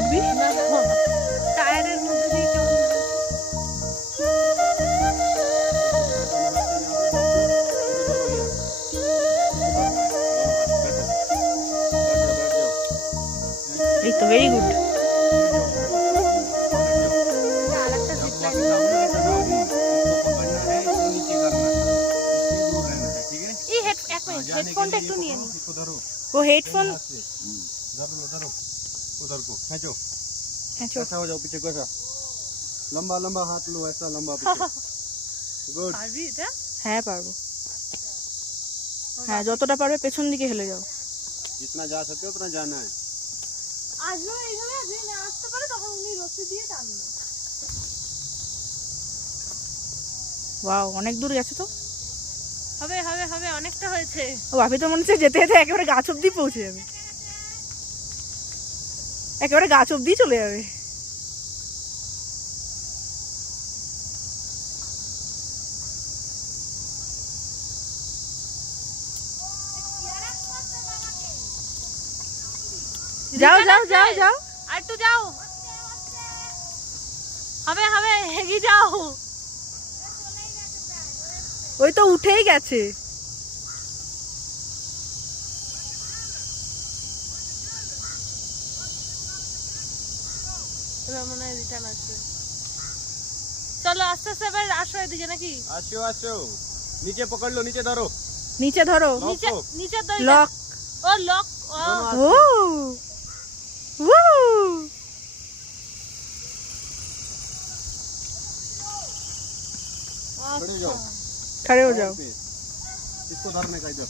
উঠবি? টায়ারের মধ্যে দিয়ে কেমন এই তো ভেরি গুড। আরেকটা জিপ লাইন। এই এক মিনিট, হেডফোনটা একটু নিয়ে নি। ও হেডফোন उधर को खींचो, হ্যাঁ চল। ऐसा हो जाओ पीछे को, ऐसा लंबा लंबा हाथ लो, ऐसा लंबा पीछे। गुड। পারবি এটা? হ্যাঁ পারবো। হ্যাঁ যতটা পারবে পেছন দিকে হেলে যাও। जितना जा सकते हो उतना जाना है। আসবে এইভাবে, যদি না আসতে পারে তখন উনি রশি দিয়ে টানবে। ওয়াও অনেক দূর গেছে তো। হবে হবে হবে, অনেকটা হয়েছে। ও ভাবি তো মনে হচ্ছে যেতে যেতে একেবারে গাছ অব্দি পৌঁছে যাবে, একেবারে গাছ অব্দি চলে যাবে। যাও যাও যাও যাও। আর একটু যাও। হবে হবে, এগিয়ে যাও। ওই তো উঠেই গেছে। এবার মনে হয় রিটার্ন আসবে। চলো আস্তে আস্তে এবার আসো এদিকে নাকি? आशो आशो, नीचे पकड़ लो, नीचे धरो। নিচে ধরো। লক। নিচে নিচে তো লক। ও লক। ও ও खड़े हो जाओ। खड़े हो जाओ। इसको धरने का इधर।